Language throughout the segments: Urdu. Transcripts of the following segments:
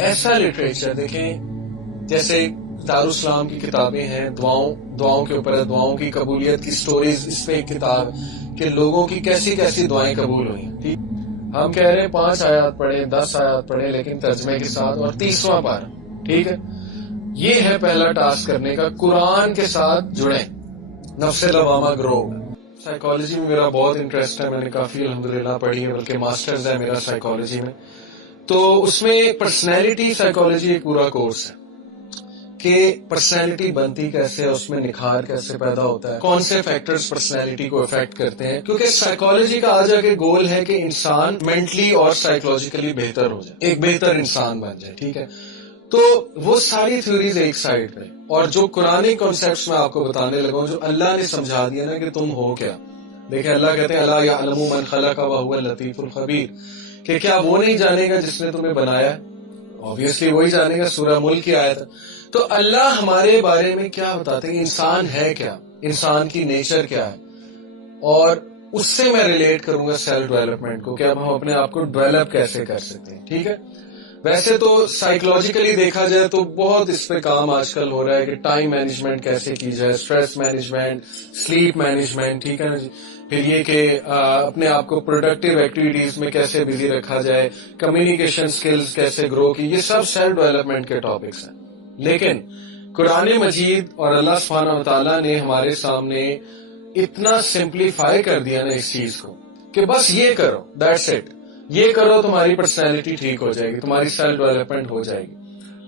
ایسا لٹریچر دیکھیں جیسے دارالاسلام کی کتابیں ہیں، دعاؤں کے اوپر، دعاؤں کی قبولیت کی سٹوریز، اس پہ ایک کتاب کہ لوگوں کی کیسی کیسی دعائیں قبول ہوئی ہیں. ٹھیک، ہم کہہ رہے ہیں 5 آیات پڑھیں، 10 آیات پڑھیں، لیکن ترجمے کے ساتھ، اور 30واں پارہ. ٹھیک ہے، یہ ہے پہلا ٹاسک کرنے کا، قرآن کے ساتھ جڑیں، نفس لوامہ گرو. سائیکالوجی میں میرا بہت انٹرسٹ ہے، میں نے کافی الحمدللہ پڑھی ہے، بلکہ ماسٹرز ہے میرا سائیکالوجی میں. تو اس میں پرسنالٹی سائیکالوجی ایک پورا کورس ہے کہ پرسنالٹی بنتی کیسے ہے، اس میں نکھار کیسے پیدا ہوتا ہے، کون سے فیکٹرز پرسنالٹی کو افیکٹ کرتے ہیں. کیونکہ سائیکالوجی کا آج آگے گول ہے کہ انسان مینٹلی اور سائیکولوجیکلی بہتر ہو جائے، ایک بہتر انسان بن جائے. ٹھیک ہے، تو وہ ساری تھیوریز ایک سائڈ پہ، اور جو قرآنی کانسیپٹس میں آپ کو بتانے لگا ہوں، جو اللہ نے سمجھا دیا نا کہ تم ہو کیا. دیکھیں اللہ کہتے ہیں الا یعلم من خلق وهو اللطیف الخبیر، کہ کیا وہ نہیں جانے گا جس نے تمہیں بنایا؟ obviously وہی جانے گا، سورہ ملک کی آیت. تو اللہ ہمارے بارے میں کیا بتاتے ہیں، انسان ہے کیا، انسان کی نیچر کیا ہے، اور اس سے میں ریلیٹ کروں گا سیلف ڈیولپمنٹ کو کہ اب ہم اپنے آپ کو ڈیولپ کیسے کر سکتے ہیں. ٹھیک ہے، ویسے تو سائیکولوجیکلی دیکھا جائے تو بہت اس پہ کام آج کل ہو رہا ہے کہ ٹائم مینجمنٹ کیسے کی جائے، اسٹریس مینجمنٹ، سلیپ مینجمنٹ. ٹھیک ہے نا جی، پھر یہ کہ اپنے آپ کو پروڈکٹیو ایکٹیویٹیز میں کیسے بزی رکھا جائے، کمیونیکیشن سکلز کیسے گرو کی، یہ سب سیلف ڈیولپمنٹ کے ٹاپکس ہیں. لیکن قرآن مجید اور اللہ سبحانہ و تعالیٰ نے ہمارے سامنے اتنا سمپلیفائی کر دیا نا اس چیز کو کہ بس یہ کرو، دیٹس اٹ، یہ کرو، تمہاری پرسنالٹی ٹھیک ہو جائے گی، تمہاری سیلف ڈیولپمنٹ ہو جائے گی.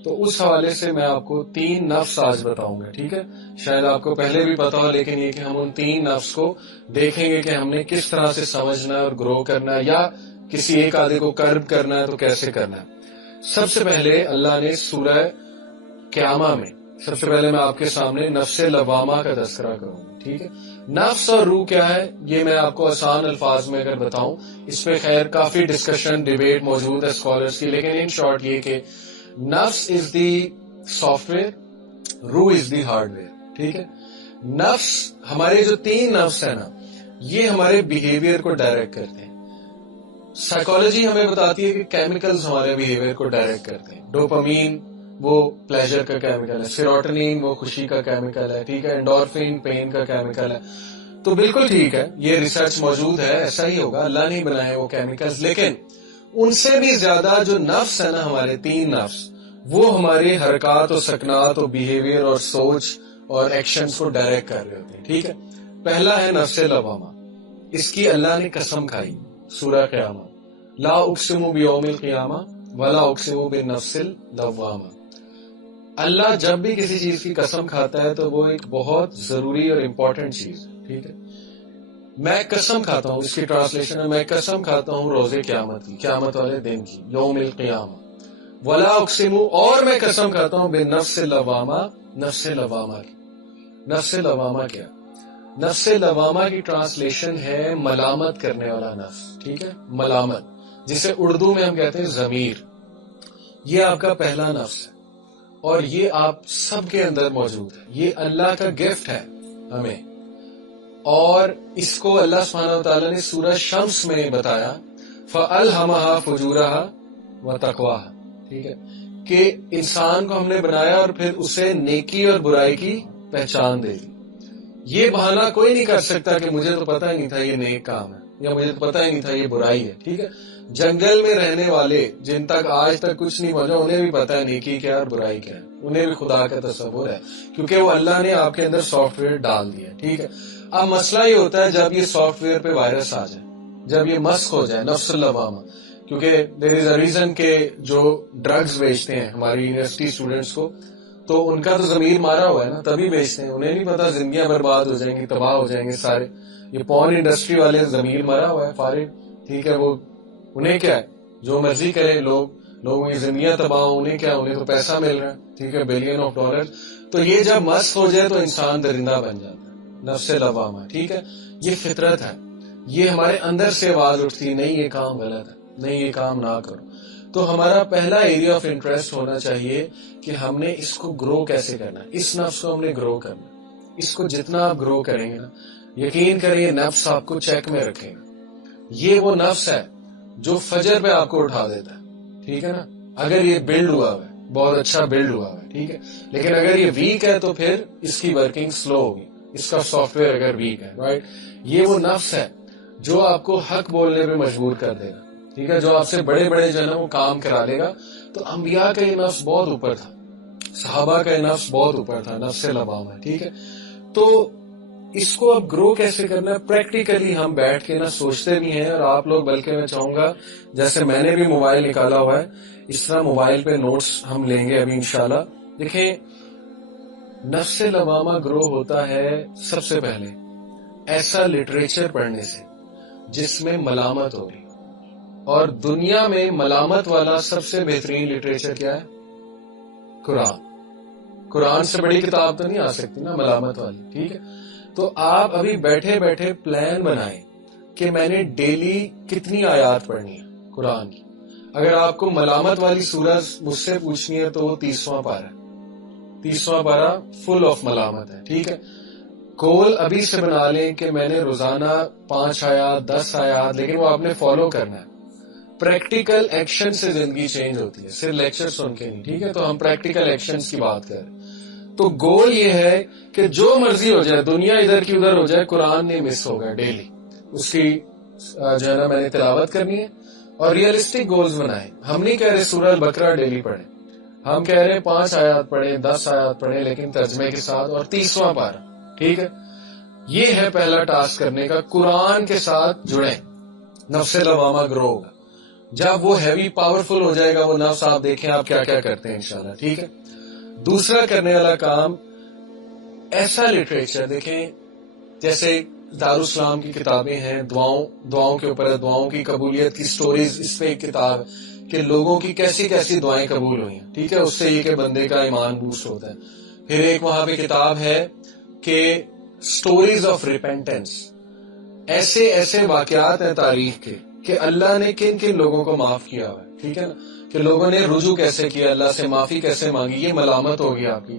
تو اس حوالے سے میں آپ کو 3 نفس آج بتاؤں گا. ٹھیک ہے، شاید آپ کو پہلے بھی پتا ہو، لیکن یہ کہ ہم ان 3 نفس کو دیکھیں گے کہ ہم نے کس طرح سے سمجھنا ہے اور گرو کرنا ہے، یا کسی ایک آدھے کو کرب کرنا ہے تو کیسے کرنا ہے. سب سے پہلے اللہ نے سورہ قیامہ میں، سب سے پہلے میں آپ کے سامنے نفس لوامہ کا تذکرہ کروں گا. ٹھیک ہے، نفس اور روح کیا ہے یہ میں آپ کو آسان الفاظ میں اگر بتاؤں، اس پہ خیر کافی ڈسکشن ڈیبیٹ موجود ہے اسکالرس کی، لیکن ان شارٹ یہ کہ نفس از دی سافٹ ویئر، روح از دی ہارڈ ویئر. ٹھیک ہے، نفس، ہمارے جو 3 نفس ہیں نا، یہ ہمارے بیہیویئر کو ڈائریکٹ کرتے ہیں. سائیکالوجی ہمیں بتاتی ہے کہ کیمیکلز ہمارے بیہیویئر کو ڈائریکٹ کرتے ہیں. ڈوپامین وہ پلیجر کا کیمیکل ہے، سیروٹونین وہ خوشی کا کیمیکل ہے. ٹھیک ہے، انڈورفین پین کا کیمیکل ہے. تو بالکل ٹھیک ہے، یہ ریسرچ موجود ہے، ایسا ہی ہوگا، اللہ نہیں بنائے وہ کیمیکلز. لیکن ان سے بھی زیادہ جو نفس ہے نا، ہمارے 3 نفس، وہ ہماری حرکات و سکنات و بیہیویئر اور سوچ اور ایکشنز کو ڈائریکٹ کر رہے ہوتے ہیں. ٹھیک ہے، پہلا ہے نفس لوامہ. اس کی اللہ نے قسم کھائی سورہ قیامہ، لا اقسم بیوم القیامہ ولا اقسم بالنفس اللوامہ. اللہ جب بھی کسی چیز کی قسم کھاتا ہے تو وہ ایک بہت ضروری اور امپورٹنٹ چیز ہے. ٹھیک ہے، میں قسم کھاتا ہوں، اس کی ٹرانسلیشن ہے میں قسم کھاتا ہوں روز قیامت کی، قیامت والے دن کی، یوم القیامہ. ولا اقسم، اور میں قسم کھاتا ہوں بالنفس اللوامہ، نفس لوامہ کی. نفس لوامہ کیا؟ نفس لوامہ کی ٹرانسلیشن ہے ملامت کرنے والا نفس. ٹھیک ہے، ملامت، جسے اردو میں ہم کہتے ہیں ضمیر. یہ آپ کا پہلا نفس ہے، اور یہ آپ سب کے اندر موجود ہے. یہ اللہ کا گفٹ ہے ہمیں، اور اس کو اللہ سبحانہ و تعالیٰ نے سورہ شمس میں بتایا، فَأَلْهَمَهَا فُجُورَهَا وَتَقْوَاهَا. ٹھیک ہے، کہ انسان کو ہم نے بنایا اور پھر اسے نیکی اور برائی کی پہچان دے دی. یہ بہانہ کوئی نہیں کر سکتا کہ مجھے تو پتہ ہی نہیں تھا یہ نیک کام ہے، یا مجھے تو پتہ ہی نہیں تھا یہ برائی ہے. ٹھیک ہے، جنگل میں رہنے والے جن تک آج تک کچھ نہیں پہنچا، انہیں بھی پتہ ہے نیکی کیا اور برائی کیا ہے، انہیں بھی خدا کا تصور ہے، کیونکہ وہ اللہ نے آپ کے اندر سافٹ ویئر ڈال دیا. ٹھیک ہے، اب مسئلہ یہ ہوتا ہے جب یہ سافٹ ویئر پہ وائرس آ جائے، جب یہ مسخ ہو جائے، نفس اللوامہ. کیونکہ دیر از اے ریزن کہ جو ڈرگز بیچتے ہیں ہماری یونیورسٹی اسٹوڈنٹس کو، تو ان کا تو ضمیر مارا ہوا ہے نا، تبھی بیچتے ہیں. انہیں نہیں پتا زندگیاں برباد ہو جائیں گی، تباہ ہو جائیں گے سارے. یہ پورن انڈسٹری والے ضمیر مارا ہوا ہے فارغ. ٹھیک ہے، وہ انہیں کیا ہے، جو مرضی کرے، لوگوں کی زندگیاں تباہ ہوں، انہیں کیا، انہیں تو پیسہ مل رہا ہے. ٹھیک ہے، $بلین. تو یہ جب مسخ ہو جائے تو انسان درندہ بن جاتا ہے، نفس لوامہ. ٹھیک ہے، یہ فطرت ہے، یہ ہمارے اندر سے آواز اٹھتی، نہیں یہ کام غلط ہے، نہیں یہ کام نہ کرو. تو ہمارا پہلا ایریا آف انٹرسٹ ہونا چاہیے کہ ہم نے اس کو گرو کیسے کرنا ہے. اس نفس کو ہم نے گرو کرنا ہے. اس کو جتنا آپ گرو کریں گے نا، یقین کریں یہ نفس آپ کو چیک میں رکھے گا. یہ وہ نفس ہے جو فجر پہ آپ کو اٹھا دیتا ہے. ٹھیک ہے نا، اگر یہ بلڈ ہوا ہے بہت اچھا بلڈ ہوا ہے، ٹھیک ہے، لیکن اگر یہ ویک ہے تو پھر اس کی ورکنگ سلو ہوگی، اس کا سافٹ ویئر اگر ویک ہے، رائٹ. یہ وہ نفس ہے جو آپ کو حق بولنے پہ مجبور کر دے گا، ٹھیک ہے، جو آپ سے بڑے بڑے جو ہے نا وہ کام کرا لے گا. تو انبیاء کا یہ نفس بہت اوپر تھا، صحابہ کا یہ نفس بہت اوپر تھا، نفس لوامہ، ٹھیک ہے. تو اس کو اب گرو کیسے کرنا ہے، پریکٹیکلی ہم بیٹھ کے نا سوچتے بھی ہیں، اور آپ لوگ، بلکہ میں چاہوں گا جیسے میں نے بھی موبائل نکالا ہوا ہے اس طرح موبائل پہ نوٹس ہم لیں گے ابھی انشاءاللہ. دیکھیں، نفس لوامہ گرو ہوتا ہے سب سے پہلے ایسا لٹریچر پڑھنے سے جس میں ملامت ہوگی. اور دنیا میں ملامت والا سب سے بہترین لٹریچر کیا ہے؟ قرآن. قرآن سے بڑی کتاب تو نہیں آ سکتی نا ملامت والی، ٹھیک ہے. تو آپ ابھی بیٹھے بیٹھے پلان بنائیں کہ میں نے ڈیلی کتنی آیات پڑھنی ہے قرآن کی. اگر آپ کو ملامت والی سورت مجھ سے پوچھنی ہے تو وہ 30واں پارہ ہے. 30واں پارہ فل آف ملامت ہے، ٹھیک ہے. گول ابھی سے بنا لیں کہ میں نے روزانہ 5 آیات 10 آیات، لیکن وہ آپ نے فالو کرنا ہے. پریکٹیکل ایکشن سے زندگی چینج ہوتی ہے، صرف لیکچر سن کے نہیں، ٹھیک ہے. تو ہم پریکٹیکل ایکشنز کی بات کریں تو گول یہ ہے کہ جو مرضی ہو جائے، دنیا ادھر کی ادھر ہو جائے، قرآن نہیں مس ہوگا. ڈیلی اس کی جو ہے نا میں نے تلاوت کرنی ہے. اور ریئلسٹک گولز بنائیں. ہم نہیں کہہ رہے سورہ البقرہ ڈیلی پڑھیں، ہم کہہ رہے ہیں 5 آیات پڑھیں 10 آیات پڑھیں لیکن ترجمے کے ساتھ، اور 30واں پارہ، ٹھیک ہے. یہ ہے پہلا ٹاسک کرنے کا، قرآن کے ساتھ جڑیں، نفس لوامہ گرو ہوگا. جب وہ ہیوی پاورفل ہو جائے گا وہ نفس، آپ دیکھیں آپ کیا کیا کرتے ہیں انشاءاللہ، ٹھیک ہے. دوسرا کرنے والا کام، ایسا لٹریچر دیکھیں جیسے دارالاسلام کی کتابیں ہیں، دعاؤں کے اوپر، دعاؤں کی قبولیت کی سٹوریز، اس پہ ایک کتاب ہے کہ لوگوں کی کیسی کیسی دعائیں قبول ہوئی ہیں، ٹھیک ہے. اس سے یہ کہ بندے کا ایمان بوسٹ ہوتا ہے. پھر ایک وہاں پہ کتاب ہے کہ سٹوریز آف ریپینٹنس، ایسے ایسے واقعات ہیں تاریخ کے کہ اللہ نے کن کن لوگوں کو معاف کیا ہوا ہے، ٹھیک ہے نا، کہ لوگوں نے رجوع کیسے کیا، اللہ سے معافی کیسے مانگی، یہ ملامت ہوگی آپ کی.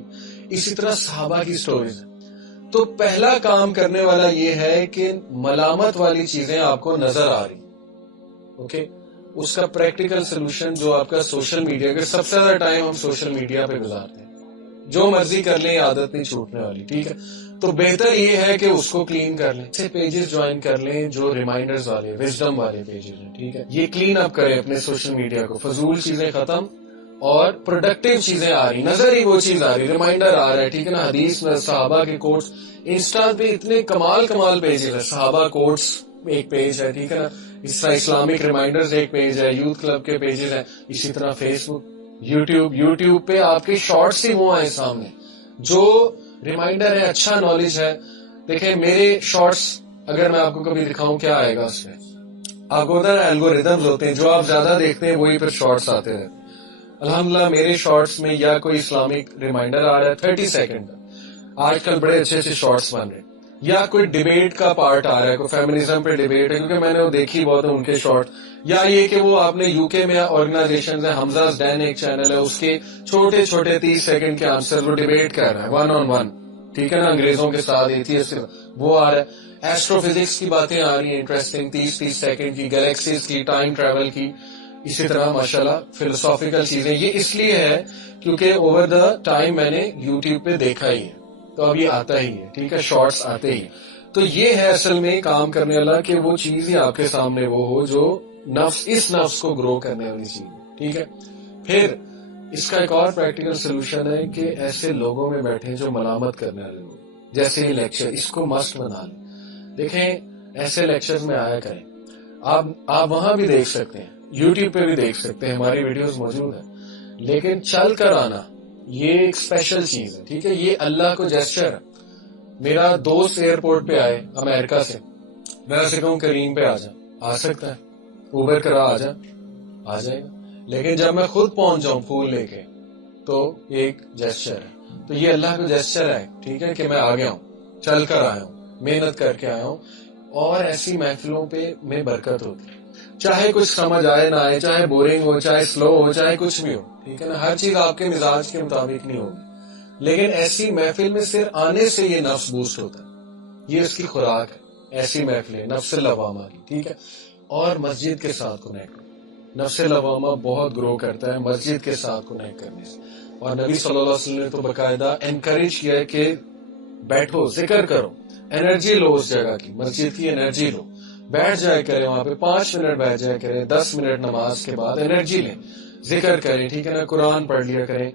اسی طرح صحابہ کی سٹوریز ہیں. تو پہلا کام کرنے والا یہ ہے کہ ملامت والی چیزیں آپ کو نظر آ رہی، اوکے. اس کا پریکٹیکل سلوشن جو آپ کا سوشل میڈیا کے، سب سے زیادہ ٹائم ہم سوشل میڈیا پہ گزارتے ہیں، جو مرضی کر لیں عادت نہیں چھوٹنے والی، ٹھیک ہے. تو بہتر یہ ہے کہ اس کو کلین کر لیں، اچھے پیجز جوائن کر لیں جو ریمائنڈرز والے، وزڈم والے پیجز ہیں، ٹھیک ہے. یہ کلین اپ کریں اپنے سوشل میڈیا کو، فضول چیزیں ختم اور پروڈکٹیو چیزیں آ رہی، نظر ہی وہ چیز آ رہی، ریمائنڈر آ رہا ہے، ٹھیک ہے نا. حدیث میں صحابہ کے کوٹس، انسٹا پہ اتنے کمال پیجز ہیں، صحابہ کوٹس ایک پیج ہے، ٹھیک ہے نا. اس طرح اسلامک ریمائنڈرز ایک پیج ہے، یوتھ کلب کے پیجز ہیں. اسی طرح فیس بک، یوٹیوب پہ آپ کے شارٹس ہی وہ آئے سامنے جو ریمائنڈر ہے، اچھا نالج ہے. دیکھیں میرے شارٹس اگر میں آپ کو کبھی دکھاؤں کیا آئے گا اس میں، آپ کو پتا ہے الگوریدمز ہوتے ہیں، جو آپ زیادہ دیکھتے ہیں وہی پھر شارٹس آتے رہتے ہیں. الحمدللہ میرے شارٹس میں یا کوئی اسلامک ریمائنڈر آ رہا ہے 30 سیکنڈ کا، آج کل بڑے اچھے اچھے شارٹس بن رہے ہیں، یا کوئی ڈیبیٹ کا پارٹ آ رہا ہے، کوئی فیمنزم پہ ڈیبیٹ ہے، کیونکہ میں نے وہ دیکھی بہت ہے ان کے شارٹ. یا یہ کہ وہ آپ نے یو کے میں آرگنائزیشن ہے، حمزہ ڈین ایک چینل ہے، اس کے چھوٹے چھوٹے 30 سیکنڈ کے آنسر، وہ ڈیبیٹ کر رہا ہے 1 on 1، ٹھیک ہے نا، انگریزوں کے ساتھ، ایتھیسٹ، وہ آ رہا ہے. ایسٹرو فزکس کی باتیں آ رہی ہیں انٹرسٹنگ، 30 سیکنڈ کی، گلیکسیز کی، ٹائم ٹریول کی. اسی طرح ماشاءاللہ فلسافیکل چیزیں، یہ اس لیے ہے کیونکہ اوور دا ٹائم میں نے یوٹیوب پہ دیکھا ہی ہے، تو اب یہ آتا ہی ہے، ٹھیک ہے، شارٹس آتے ہی. تو یہ ہے اصل میں کام کرنے والا کہ وہ چیز ہی آپ کے سامنے وہ ہو جو اس نفس کو گرو کرنے والی چیز، ٹھیک ہے. پھر اس کا ایک اور پریکٹیکل سولوشن ہے کہ ایسے لوگوں میں بیٹھے جو ملامت کرنے والے لوگ، جیسے یہ لیکچر، اس کو مسٹ بنا لیں. دیکھیں ایسے لیکچرز میں آیا کریں، آپ وہاں بھی دیکھ سکتے ہیں، یوٹیوب پہ بھی دیکھ سکتے ہیں، ہماری ویڈیوز موجود ہیں. لیکن چل کر آنا یہ ایک اسپیشل چیز ہے، ٹھیک ہے، یہ اللہ کو جیسچر ہے. میرا دوست ایئرپورٹ پہ آئے امریکہ سے، میں اسے کہوں کریم پہ آ جا، آ سکتا ہے، اوبر کرا آ جائے گا. لیکن جب میں خود پہنچ جاؤں پھول لے کے تو ایک جیسچر ہے. تو یہ اللہ کا جیسچر ہے، ٹھیک ہے، کہ میں آ گیا ہوں، چل کر آیا ہوں، محنت کر کے آیا ہوں. اور ایسی محفلوں پہ میں برکت ہوتی ہے، چاہے کچھ سمجھ آئے نہ آئے، چاہے بورنگ ہو، چاہے سلو ہو، چاہے کچھ بھی ہو، ٹھیک ہے نا. ہر چیز آپ کے مزاج کے مطابق نہیں ہوگی، لیکن ایسی محفل میں صرف آنے سے یہ نفس بوسٹ ہوتا ہے، یہ اس کی خوراک ہے. ایسی محفلیں نفس لوامہ کی، ٹھیک ہے. اور مسجد کے ساتھ کنیکٹ، نفس لوامہ بہت گرو کرتا ہے مسجد کے ساتھ کنیکٹ کرنے سے. اور نبی صلی اللہ علیہ وسلم نے تو باقاعدہ انکریج کیا ہے کہ بیٹھو ذکر کرو, انرجی لو اس جگہ کی, مسجد کی انرجی لو, بیٹھ جائے کریں وہاں پہ 5 منٹ بیٹھ جائے کریں, 10 منٹ نماز کے بعد انرجی لیں, ذکر کریں, ٹھیک ہے نا, قرآن پڑھ لیا کریں.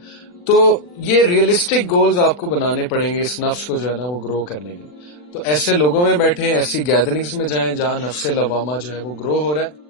تو یہ ریئلسٹک گولز آپ کو بنانے پڑیں گے اس نفس کو جو ہے نا وہ گرو کرنے کے. تو ایسے لوگوں میں بیٹھیں, ایسی گیدرنگز میں جائیں جہاں نفس لوامہ جو ہے وہ گرو ہو رہا ہے.